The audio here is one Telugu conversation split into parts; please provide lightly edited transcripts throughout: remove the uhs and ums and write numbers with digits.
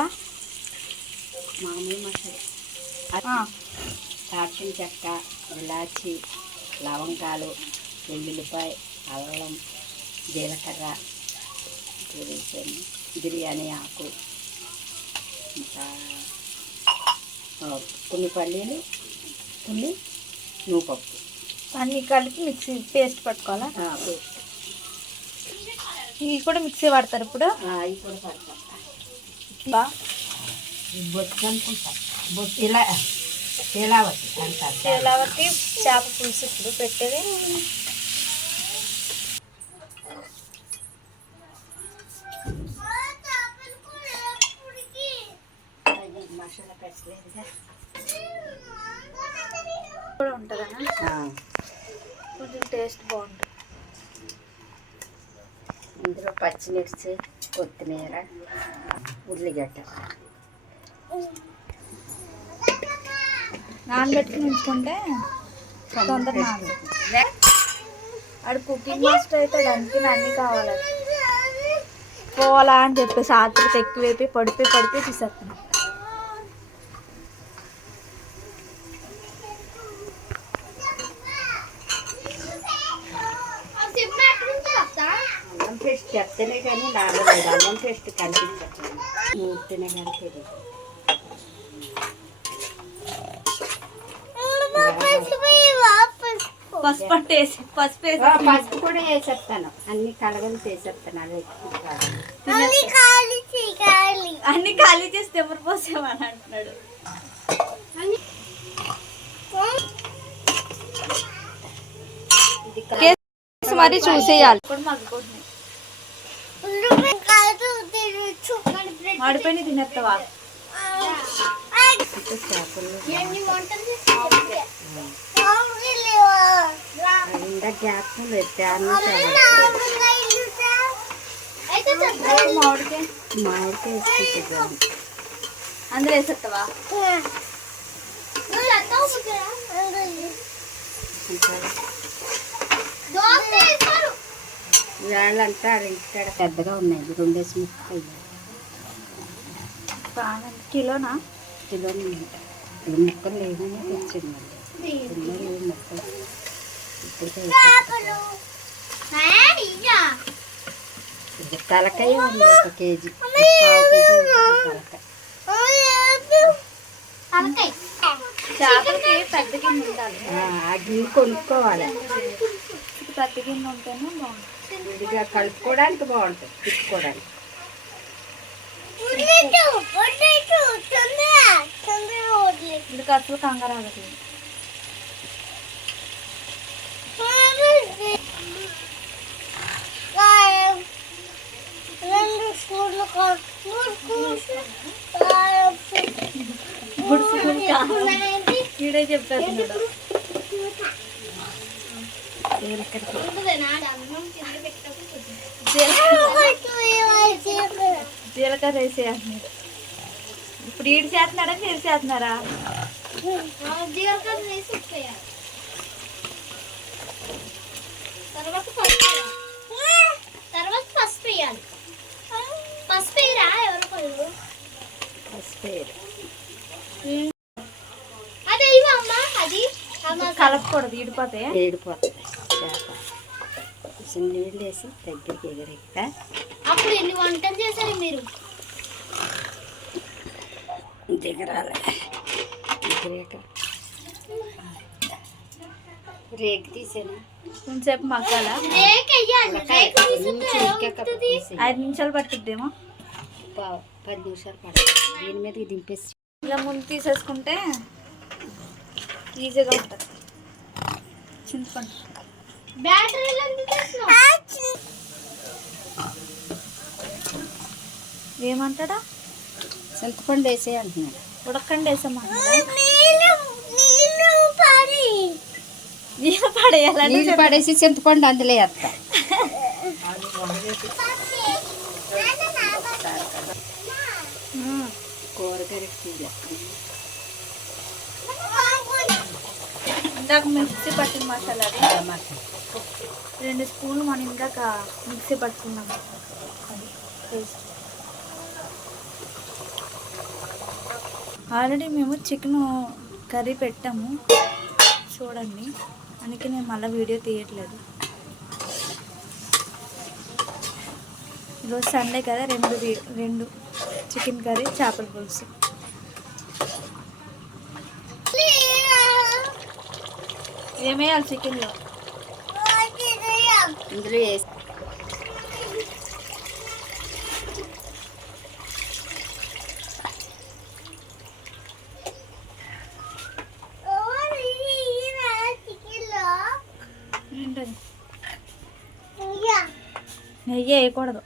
మసాలా? మామూలు మసాలా, దాల్చిన చెక్క, ఇలాచి, లవంగాలు, వెల్లుల్లిపాయ, అల్లం, జీలకర్ర వేసాను, బిర్యానీ ఆకు, ఇంకా కొన్ని పల్లీలు, కొన్ని నువ్వుపప్పు అన్నీ కలిపి మిక్సీ పేస్ట్ పట్టుకోవాలా? పేస్ట్. ఇవి కూడా మిక్సీ పడతారు ఇప్పుడు? ఇవి కూడా పడతాం. బొచ్చు అనుకుంటా, శీలావతి అంటారు. శీలావతి చేప పులుసు ఇప్పుడు పెట్టేది. మసాలా పెట్టలేదుగా కూడా ఉంటుందన్నా, కొంచెం టేస్ట్ బాగుంటుంది. ఇందులో పచ్చిమిర్చి, కొత్తిమీర, ఉల్లిగడ్డ నానబెట్టుకుని ఉంచుకుంటే తొందరగా నానదు. అది కుకింగ్ మాస్టర్ అయితే దానికి అన్నీ కావాలి పోవాలా అని చెప్పేసి ఆత్రత ఎక్కువైపోయి పడిపోయి తీసేస్తున్నాం. అల్లం పేస్ట్ చెప్తేనే కానీ నానలేదు. అల్లం పేస్ట్ కనిపించట్లేదు, మూర్తినే కానీ తెలియదు. పసుపు కూడా వేసేస్తాను, అన్ని కలగలు వేసేస్తాను. అది అన్ని ఖాళీ చేసి ఎవరు పోసేమని అంటున్నాడు. మరి చూసేయాలి. మాడిపోయి తినేస్తావా? మామిడికాయ అందులో వేసేస్తావా? వేళ్ళంతా ఇక్కడ పెద్దగా ఉన్నాయి, 2 ముక్కలు. కిలోనా? కిలోని ముక్కలు లేవని తెచ్చింది. ముక్కలు తలకాయ ఉంది, 1 కేజీ, 1/2 తలకాయ. చేపలకి పెద్ద గిన్నె ఉండాలి, ఆ గిన్నె కొనుక్కోవాలి. పెద్ద గిన్నె ఉంటేనే బాగుంటుంది, విడిగా కలుపుకోవడానికి బాగుంటుంది, తిప్పుకోవడానికి. ఇది అసలు కంగారు ఆగదు. ఇడే చెప్పేస్తున్నాడు. జీలకర్ర వేసే అంటున్నాడు. ఇప్పుడు ఈడు చేస్తున్నాడా మీరు చేస్తున్నారా? జీలకర్ర వేసి తర్వాత పసుపు వేయాలి. పసుపు వేయరా? ఎవరు పసుపు వేయరు. అదే అమ్మా, అది కలపకూడదు, ఏడిపోతాయి. కొంచెం నీళ్ళు వేసి దగ్గరికి ఎగరేక. అప్పుడు ఎన్ని వంటలు చేశారు మీరు? దిగరాలి, రేకు తీసేనా కొంచెంసేపు మగ్గాలా? 5 నిమిషాలు పట్టుద్దేమో, 10 నిమిషాలు పడుతుంది. దీని మీదకి దింపేసి ఇలా ముందు తీసేసుకుంటే ఈజీగా ఉంటుంది. చింతపండు ఏమంటాడా? చింతపండు వేసే అంటున్నాడు. ఉడకండి వేసామా? నీళ్ళు పడేసి చింతపండు అందులో వేస్తా. ఇందాక మిక్సీ పట్టిన మసాలా 2 స్పూన్లు మనం ఇందాక మిక్సీ పట్టుకున్నాం. ఆల్రెడీ మేము చికెన్ కర్రీ పెట్టాము చూడండి, అందుకే నేను మళ్ళీ వీడియో తీయట్లేదు. ఈరోజు సండే కదా, రెండు చికెన్ కర్రీ, చేపల పులుసు. ఏమేయాలి చికెన్లో? ఇందులో వేసి ఏంటది? నెయ్యి వేయకూడదు.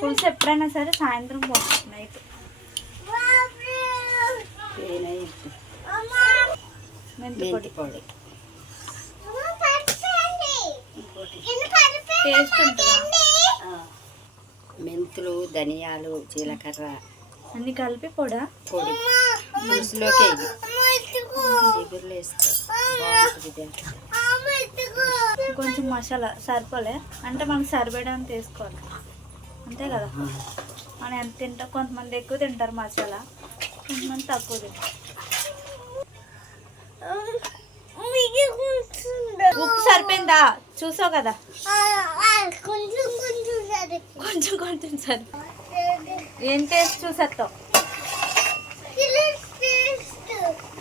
పులుసు ఎప్పుడైనా సరే సాయంత్రం పోతుంది, నైట్. మెంతి పొడి టేస్ట్ ఉంటుందా? మెంతులు, ధనియాలు, జీలకర్ర అన్ని కలిపి పొడి పులుసులోకి ఎగురులు వేస్తే బాగుంటుంది. కొంచెం మసాలా సరిపోలే అంటే మనకు సరిపడానికి తీసుకోవాలి, అంతే కదా. మనం ఎంత తింటాం, కొంతమంది ఎక్కువ తింటారు మసాలా, కొంతమంది తక్కువ తింటారు. ఉప్పు సరిపోయిందా చూసావు కదా? కొంచెం కొంచెం సరి. ఏం టేస్ట్ చూసేస్తావు?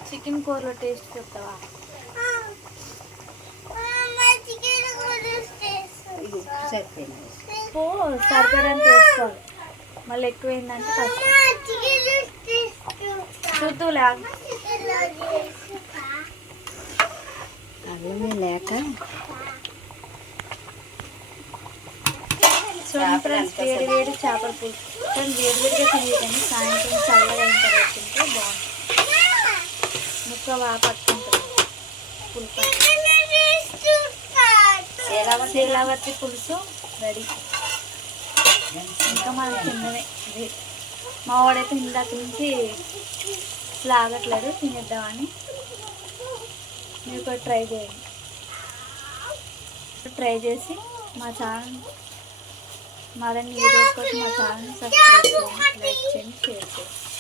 చికెన్ కూరలో టేస్ట్ చెప్తావా? ఉప్పు సరిపడానికి వేసుకోవాలి, మళ్ళీ ఎక్కువైందంటే కష్టం. చూద్దులే, అల్లమే లేక. చూడండి ఫ్రెండ్స్, వేడి వేడి చేపల పులుసు. కానీ వేడివేడిగా తినేదండి, సాయంత్రం చల్లగా అయిన తర్వాత తింటే బాగుంటుంది. ముక్క బాగా పట్టుకుంటుంది పులుసు. శీలావతి పులుసు రెడీ. ఇంకా మనం తిన్నదే. మా వాడైతే ఇందాక నుంచి లాగట్లేదు, తినేద్దామని. మీరు కూడా ట్రై చేయండి. ట్రై చేసి మా ఛానల్ మరిన్ని వీడియోస్ కోసం మా ఛానల్ని సబ్స్క్రైబ్ చేయండి, లైక్ చేయండి, షేర్ చేయండి.